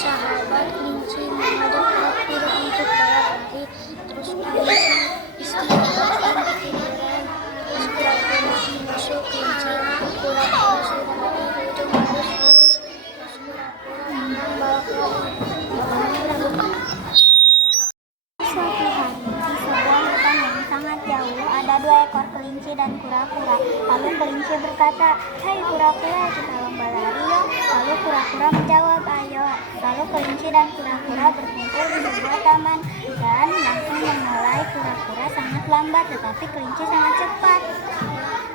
Bersahabat, kelinci mengajak kura-kura untuk balap lari. Terus kelinci istirahat dan ketiduran. Terus kura-kura menyusul kelinci. Kura-kura sudah di ujung garis finish. Terus kura-kura menang balap lari. Suatu hari, di sebuah hutan yang sangat jauh, ada dua ekor kelinci dan kura-kura. Lalu kelinci berkata, "Hai kura-kura, kita lomba lari yuk." Lalu kura-kura menjawab, "Ayo." Lalu kelinci dan kura-kura berkumpul di sebuah taman dan langsung memulai. Kura-kura sangat lambat, tetapi kelinci sangat cepat.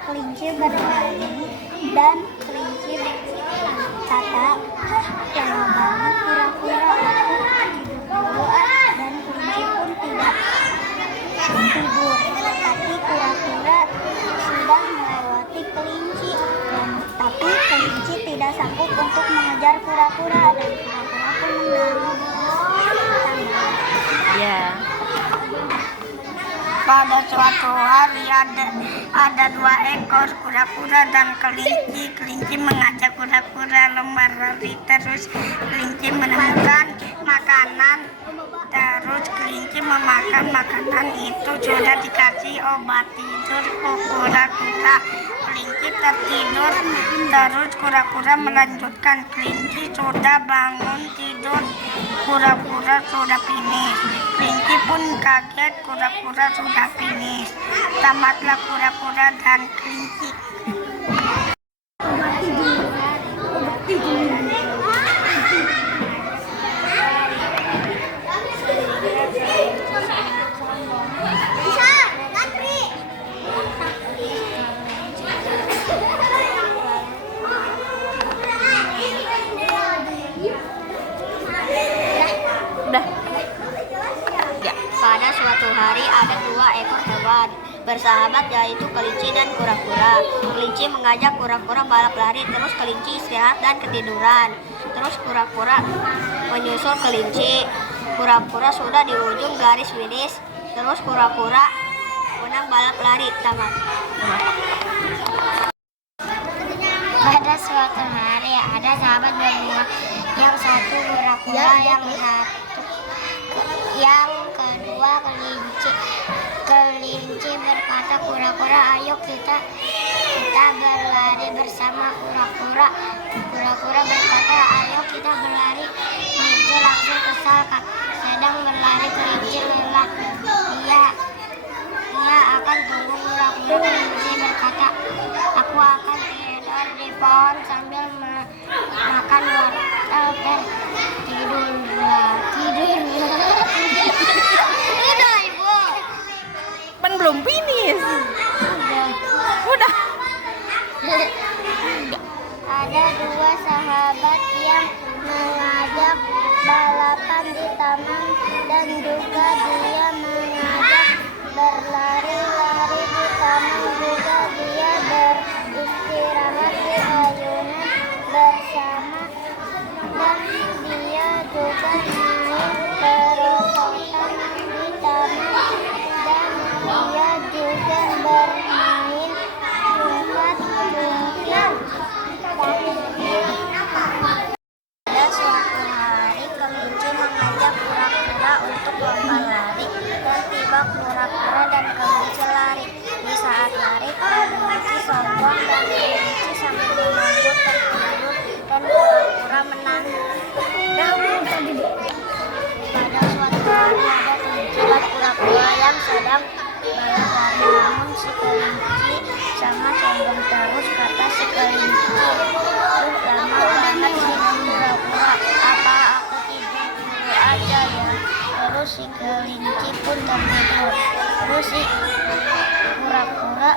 Kelinci berlari dan kelinci berkata, "Hah, lama banget kura-kura, aku tidur dulu ah." Dan kelinci pun tidak tidur, tapi kura-kura sudah melewati kelinci. Tapi kelinci tidak sanggup untuk mengejar kura-kura dan kura-kura pun menang. Ya. Pada suatu hari ada dua ekor kura-kura dan kelinci. Kelinci mengajak kura-kura lomba lari. Terus kelinci menemukan makanan. Terus kelinci memakan makanan itu, sudah dikasih obat tidur ke kura-kura. Kelinci tertidur. Terus kura-kura melanjutkan. Kelinci sudah bangun tidur. Kura-kura sudah finish. Kelinci pun kaget, kura-kura sudah finish. Tamatlah kura-kura dan kelinci. Udah. Ya. Pada suatu hari ada dua ekor hewan bersahabat, yaitu kelinci dan kura-kura. Kelinci mengajak kura-kura balap lari. Terus kelinci istirahat dan ketiduran. Terus kura-kura menyusul kelinci. Kura-kura sudah di ujung garis finish. Terus kura-kura menang balap lari. Tamat. Pada suatu hari ada sahabat berdua, yang satu kura-kura, yang kedua kelinci. Kelinci berkata, "Kura-kura, ayo kita berlari bersama." Kura-kura berkata, "Ayo kita berlari." Kelinci langsung kesal. Sedang berlari kelinci lelah. Ia akan tunggu kura-kura. Kelinci berkata, "Aku akan tidur di pohon sambil makan wortel." Tidurlah. Udah, Ibu. Kan belum finish. Udah. Ada dua sahabat yang mengajak balapan di taman, dan juga dia mengajak berlari-lari di taman. Juga dia beristirahat di ayunan bersama, dan dia juga main perosotan di taman, dan dia juga bermain jungkat-jungkit. Pada suatu hari kelinci mengajak kura-kura untuk lomba lari, dan tiba kura-kura dan kelinci lari. Di saat lari, kelinci sombong dan kelinci sambil menunggu tertidur, dan kura-kura menang. Pada suatu hari ada kelinci dan kura-kura yang sedang balap lari, namun si kelinci sangat sombong. Terus kata si kelinci, "Lama banget sih kura-kura, apa aku tidur dulu aja ya?" Terus si kelinci pun tertidur. Terus si kura-kura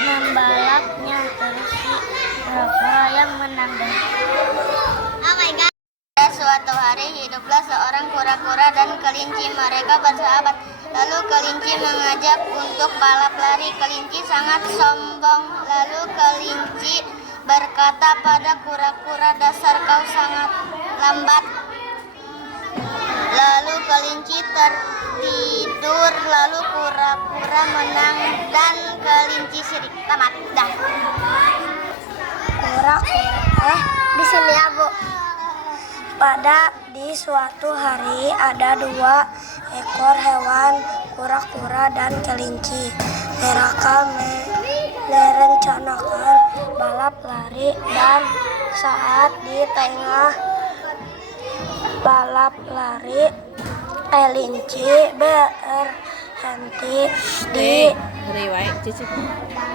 membalapnya. Terus si kura-kura yang menang. Oh my god. Suatu hari hiduplah seorang kura-kura dan kelinci. Mereka bersahabat. Lalu kelinci mengajak untuk balap lari. Kelinci sangat sombong. Lalu kelinci berkata pada kura-kura, "Dasar kau sangat lambat." Lalu kelinci tertidur. Lalu kura-kura menang dan kelinci sirik. Tamat. Dah. Kura-kura. Di sini ya, Bu. Di suatu hari ada 2 ekor hewan, kura-kura dan kelinci. Mereka merencanakan balap lari, dan saat di tengah balap lari, kelinci berhenti di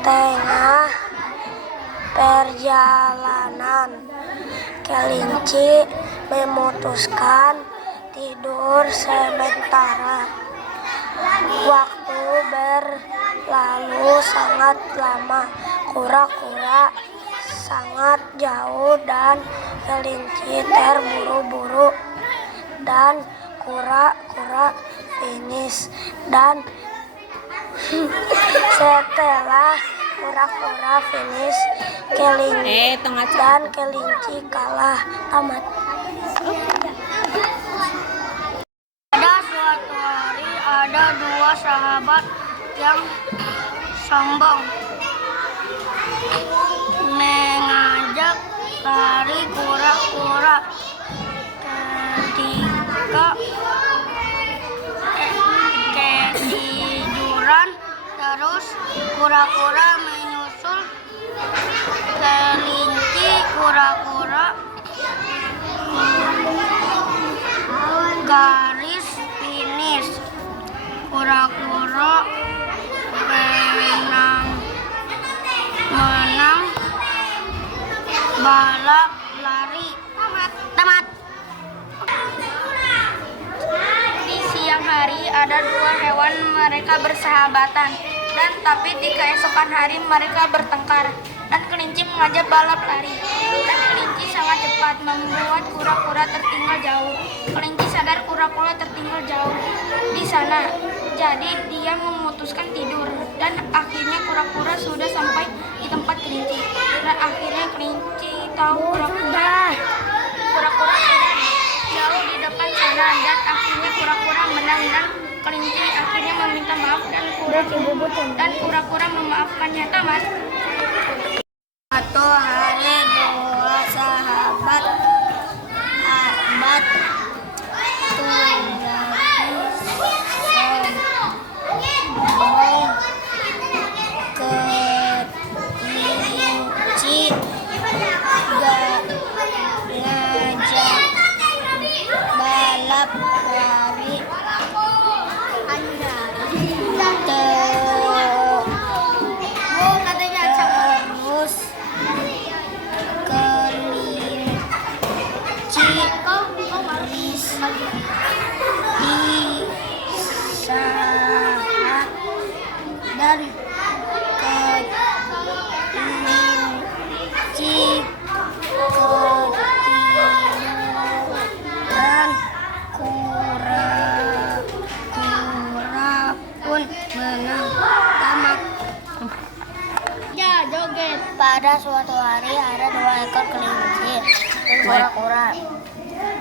tengah perjalanan. Kelinci memutuskan tidur sementara. Waktu berlalu sangat lama. Kura-kura sangat jauh dan kelinci terburu-buru, dan kura-kura finish. Dan setelah kura-kura finish, kelinci kalah. Tamat. Pada suatu hari ada 2 sahabat yang sombong mengajak lari kura-kura. Ketika ketiduran, terus kura-kura menyusul kelinci. Kura-kura garis finish. Kura-kura menang balap lari. Tamat. Di siang hari ada 2 hewan, mereka bersahabatan, dan tapi di keesokan hari mereka bertengkar, dan kelinci mengajak balap lari, dan kelinci sangat cepat membuat kura-kura tertinggal jauh. Kelinci sadar kura-kura tertinggal jauh di sana, jadi dia memutuskan tidur, dan akhirnya kura-kura sudah sampai di tempat kelinci. Dan akhirnya kelinci tahu kura-kura sudah jauh di depan sana, dan akhirnya kura-kura menang, dan kelinci akhirnya meminta maaf, dan kura-kura memaafkannya. Tamat. Suatu hari 2 sahabat kelinci ngajak balap lari. Terus kelinci disahat, dan kelinci ketiduran. Kura-kura pun menang. Tamat. Joget. Pada suatu hari ada 2 ekor kelinci dan kura-kura,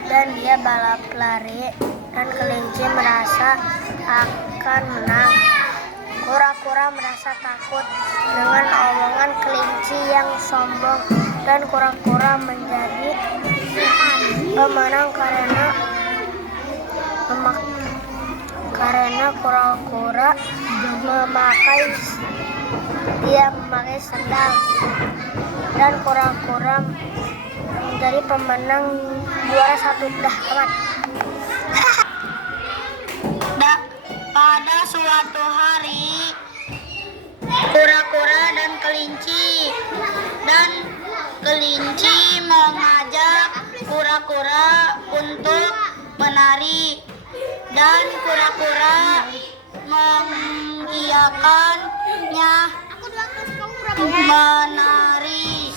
dan dia balap lari, dan kelinci merasa akan menang. Kura-kura merasa takut dengan omongan kelinci yang sombong, dan kura-kura menjadi pemenang karena kura-kura memakai sendal, dan kura-kura menjadi pemenang juara 1. Tamat. Pada suatu hari kura-kura dan kelinci mengajak kura-kura untuk menari, dan kura-kura mengiyakannya menari.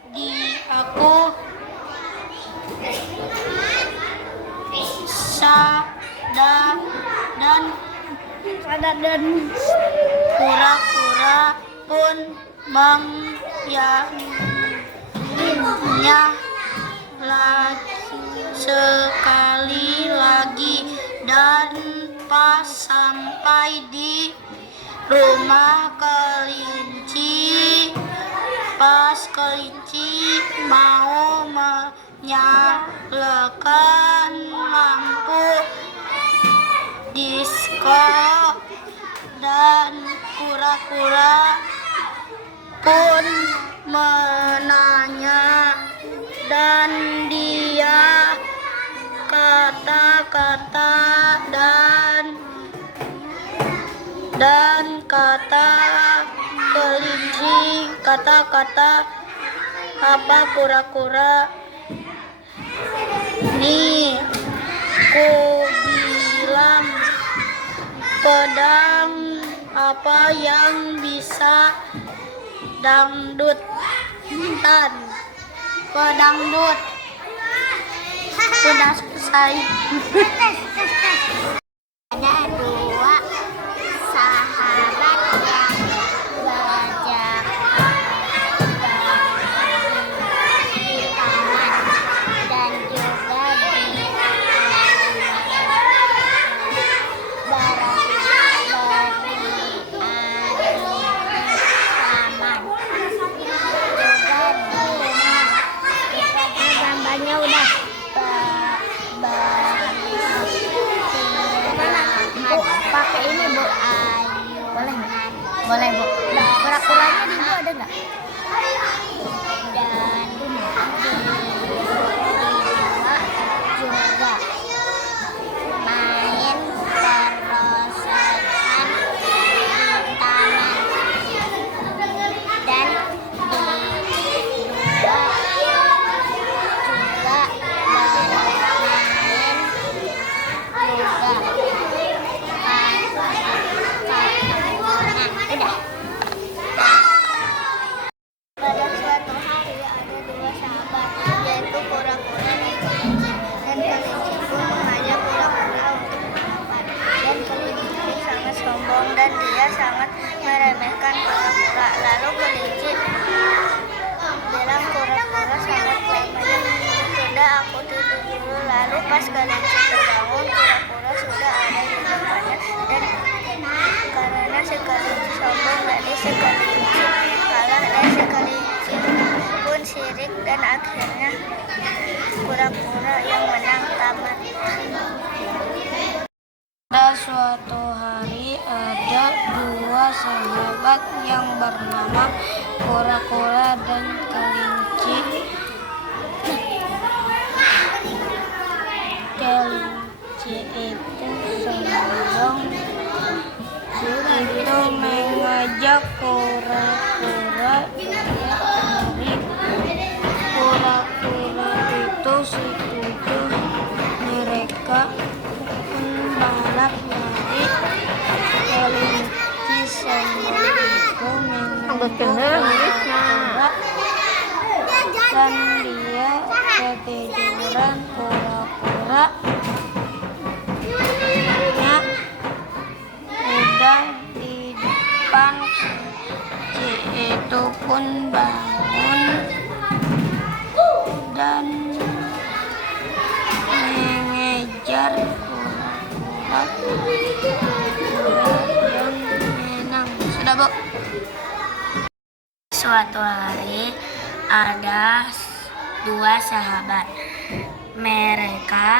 Jadi aku sadar, dan kura-kura pun menyayanginya sekali lagi, dan pasang sampai di rumah kelinci. Pas kelinci mau menyalakan lampu disko, dan kura-kura pun menanya, dan dia kata-kata dan kata kelinci, kata-kata apa kura-kura, nih ku bilang pedang apa yang bisa dangdutan, pedangdut. Sudah selesai. Ada dua sahabat yang belajar di taman dan juga di taman, juga di rumah. Gambarnya udah pakai ini Bu. Boleh boleh Bu. Kura-kuranya di Bu ada nggak? Dan di juga main perosotan di taman, dan di dua juga bermain juga. Pada suatu hari ada dua sahabat, yaitu kura-kura dan kelinci. Dan kelinci pun mengajak kura-kura untuk balapan. Dan kelinci sangat sombong dan dia sangat meremehkan kura-kura. Lalu kelinci bilang kura-kura sangat lemah. Sudah, aku tidur dulu. Lalu pas kelinci terbangun, kura-kura sudah ada di depannya. Dan karena si kelinci sombong, jadi si kelinci kalah, dan si kelinci pun sirik, dan akhirnya kura-kura yang menang tamat. Pada suatu hari ada dua sahabat yang bernama kura-kura dan kelinci. Kelinci itu sombong, itu mengajak kura-kura dari kura-kura itu setuju. Mereka balap dari kelinci sombong itu menunggu kura-kura, dan dia ketiduran. Kura-kura udah di depan, itu pun bangun dan mengejar kura-kura yang menang. Sudah Bu. Suatu hari ada dua sahabat. Mereka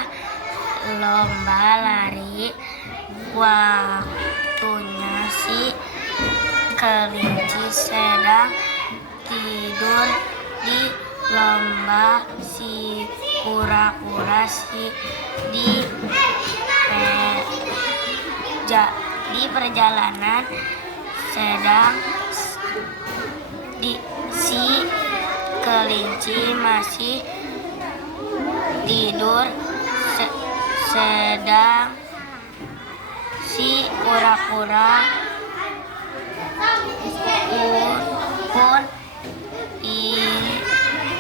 lomba lari. Waktunya si kelinci sedang tidur di lomba, si kura-kura di perjalanan sedang si kelinci masih tidur, sedang si kura-kura pun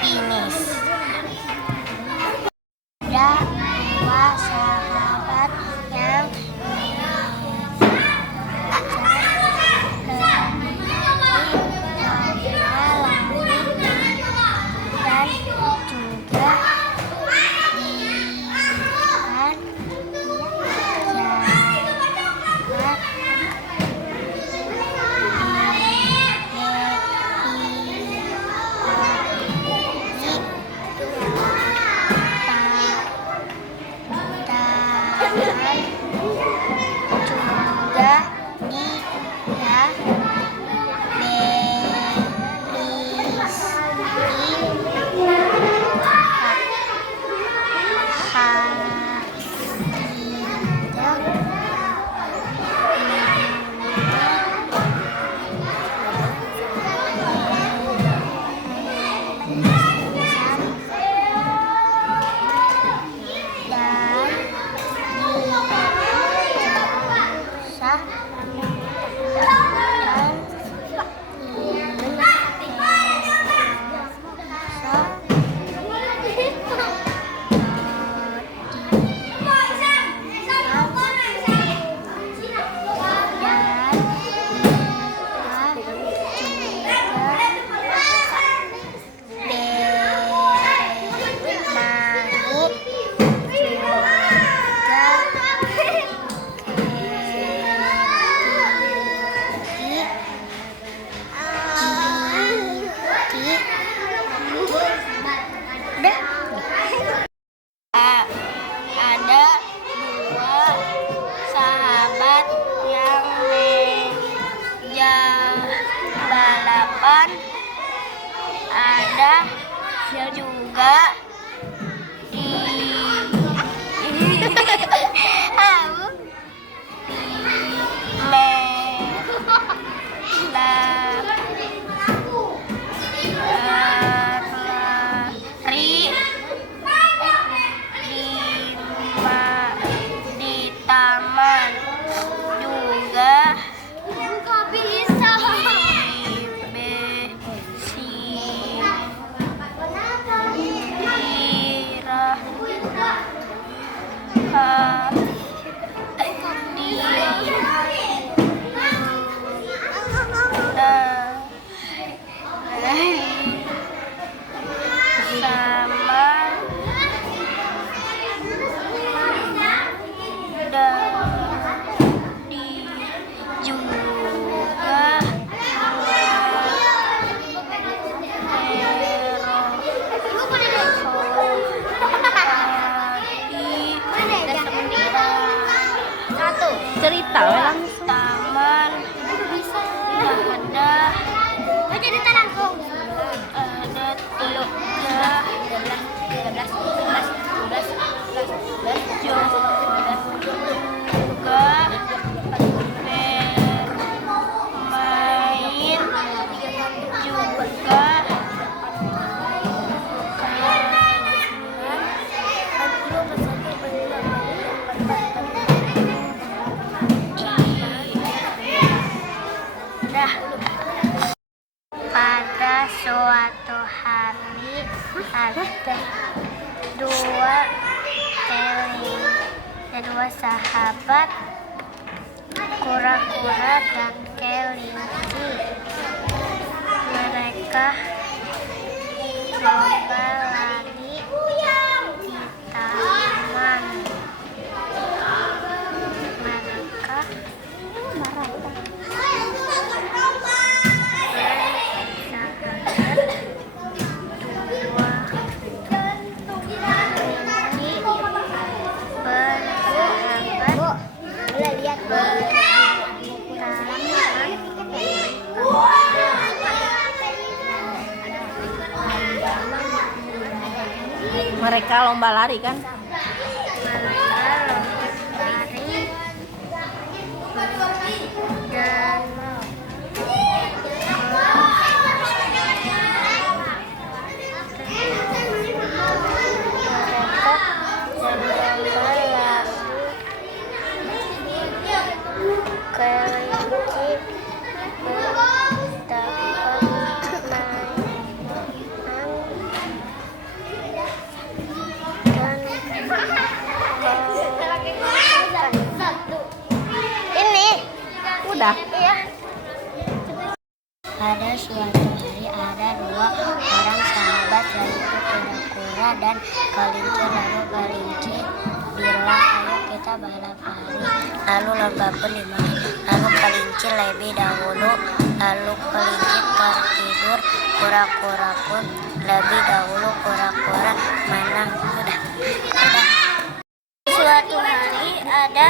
finish. Ada dua sahabat yang Cerita langsung. Taman ada pada suatu hari ada dua sahabat, kura-kura dan kelinci. Mereka lomba lari di taman. Mereka Mereka lomba lari kan? dan Udah. pada suatu hari ada dua orang sahabat, yaitu kura-kura dan kelinci. Lalu kelinci bilang, ayo kita balap lari. Lalu lomba pun dimulai. Lalu kelinci lebih dahulu. Lalu kelinci tertidur. Kura-kura pun lebih dahulu. Kura-kura menang. Udah. Suatu hari ada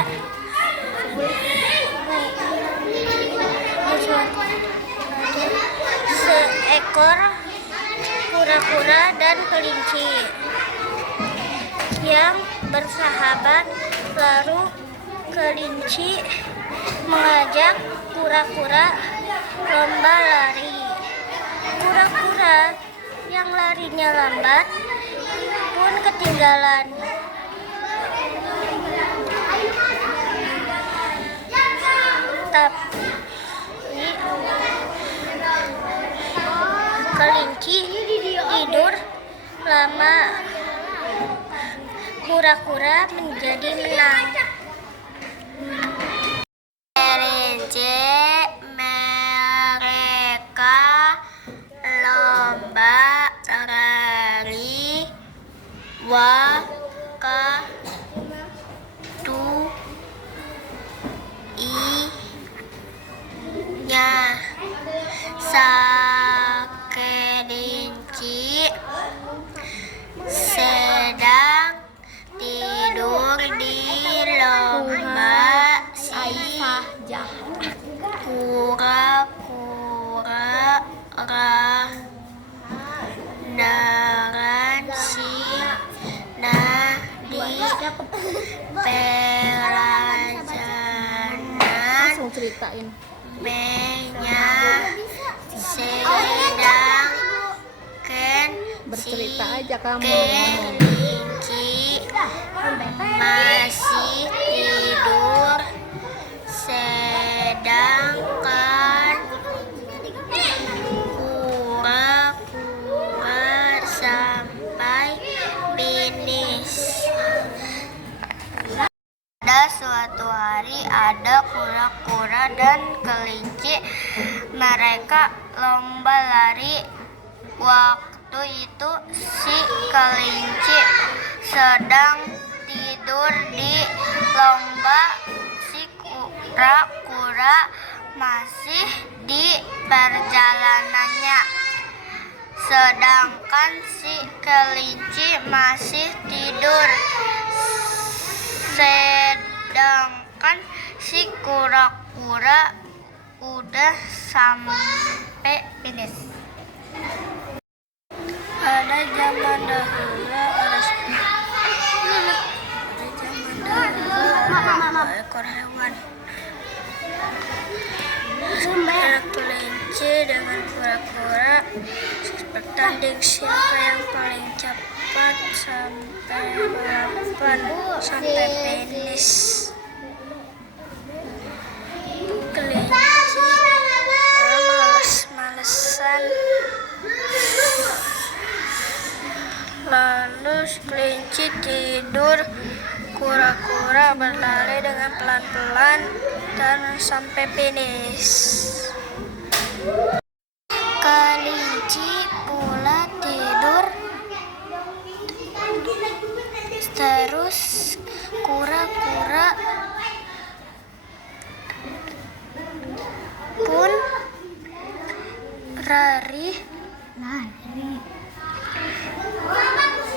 seekor kura-kura dan kelinci yang bersahabat. Lalu kelinci mengajak kura-kura lomba lari. Kura-kura yang larinya lambat pun ketinggalan. Tapi kelinci tidur lama. Kura-kura menjadi menang. Kelinci mereka lomba lari waktunya. Kelinci sedang tidur di lomba si kura-kura dengan si di perjalanan Langsung ceritain. sedangkan Bercerita aja kamu. kelinci masih tidur, sedangkan kura-kura sampai finish. suatu hari ada kura-kura dan kelinci. Mereka lomba lari. Waktu itu si kelinci sedang tidur di lomba. Si kura-kura masih di perjalanannya, sedangkan si kelinci masih tidur. Sedangkan si kura-kura udah sampai finish. Pada zaman dahulu ada ekor hewan. Kelinci dengan kura-kura bertanding siapa yang paling cepat sampai balapan sampai finish. Kelinci males-malesan, lalu kelinci tidur. Kura-kura berlari dengan pelan-pelan dan sampai finish. Kelinci pula tidur. Terus kura-kura pun lari.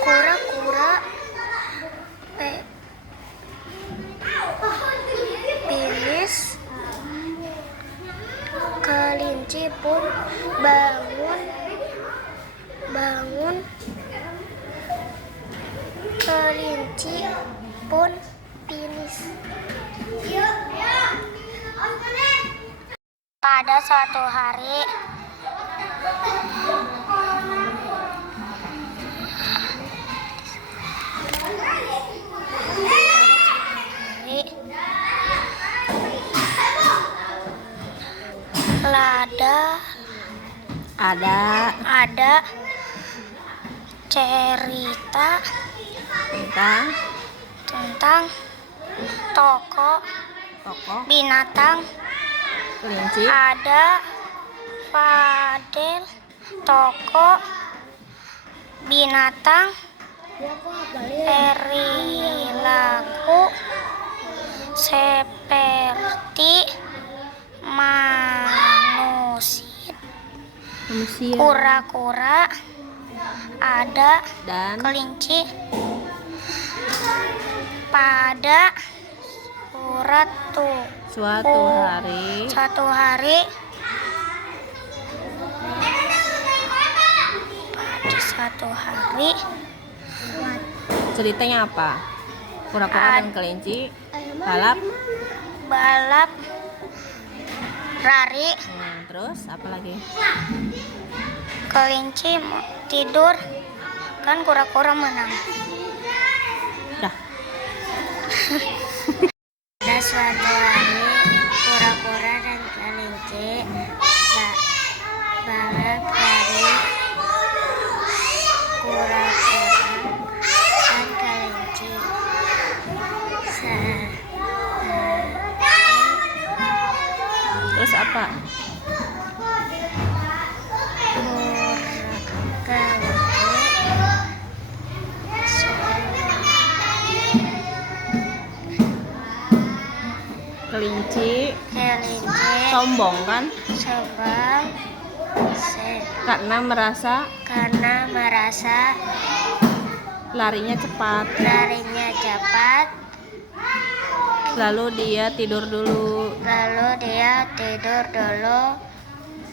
Kura-kura finish. Kelinci pun bangun. Kelinci pun finish. Pada suatu hari ada cerita tentang tokoh binatang. kelinci, Ada Fadel, tokoh binatang, perilaku seperti manusia. Kura-kura ada, dan kelinci. Pada suatu hari ceritanya apa? Kura-kura dan kelinci balap. Lari. Terus apa lagi? Kelinci tidur, kan kura-kura menang. Dah. Pada suatu hari kura-kura dan kelinci balap lari. Kura-kura dan kelinci Terus apa? Kelinci sombong kan? Karena merasa larinya cepat. Lalu dia tidur dulu.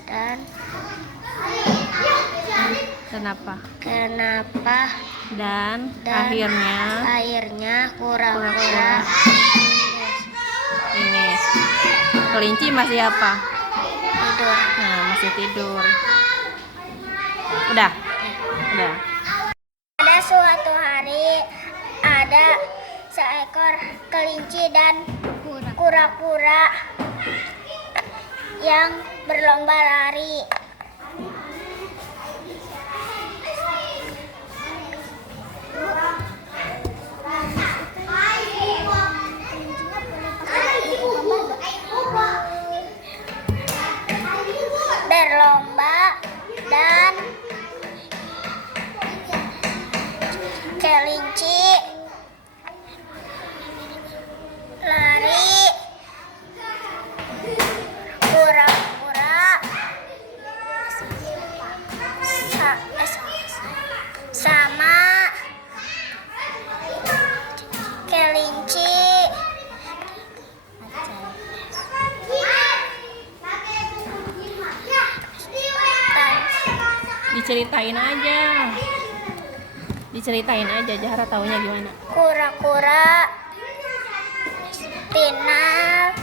Dan Kenapa? Dan akhirnya kura-kura finish. Kelinci masih apa? tidur. Nah, masih tidur. Udah. Pada suatu hari ada seekor kelinci dan kura-kura yang berlomba lari. Diceritain aja. Diceritain aja, Zahra taunya gimana? Kura-kura final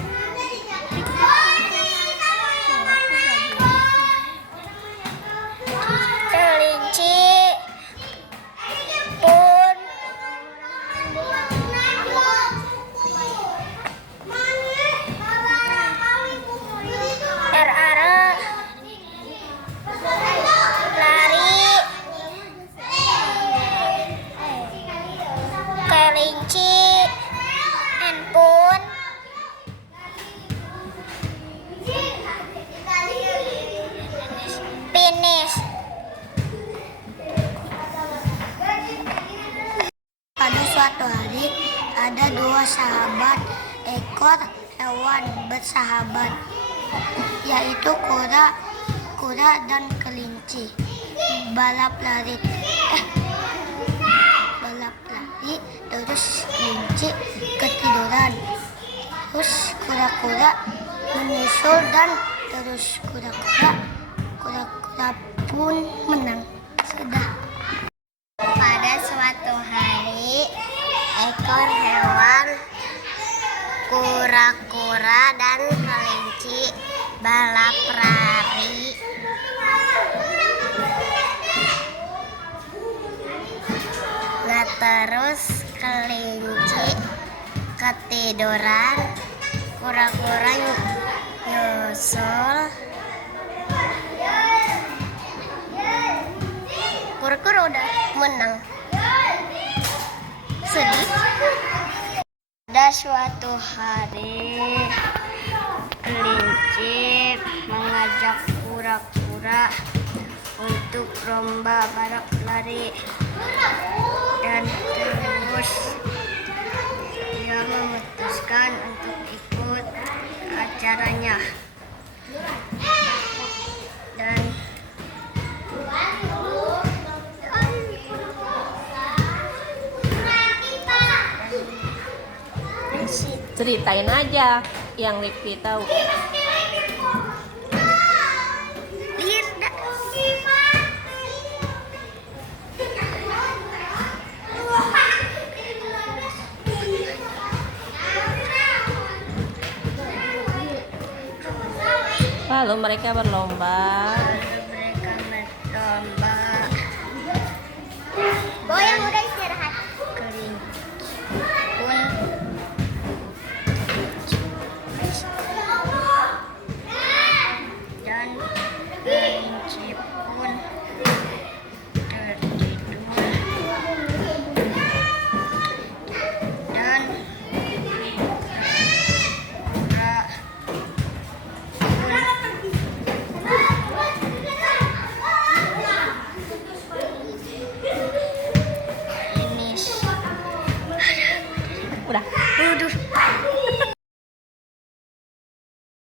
kelinci pun RR lari kelinci handphone finish. Pada suatu hari ada dua sahabat ekor hewan bersahabat, yaitu kura dan kelinci. Balap lari terus kelinci ketiduran, terus kura-kura menyusul dan terus kura-kura pun menang. Sudah. Pada suatu hari ekor hewan kura-kura dan kelinci balap lari. Nah, terus kelinci ketiduran, kura-kura nyusul. Kura-kura udah menang. Sedih. Pada suatu hari kelinci mengajak kura-kura untuk lomba balap lari, dan terus dia memutuskan untuk ikut acaranya. Dan Ceritain aja yang Lipti tahu. Lalu mereka berlomba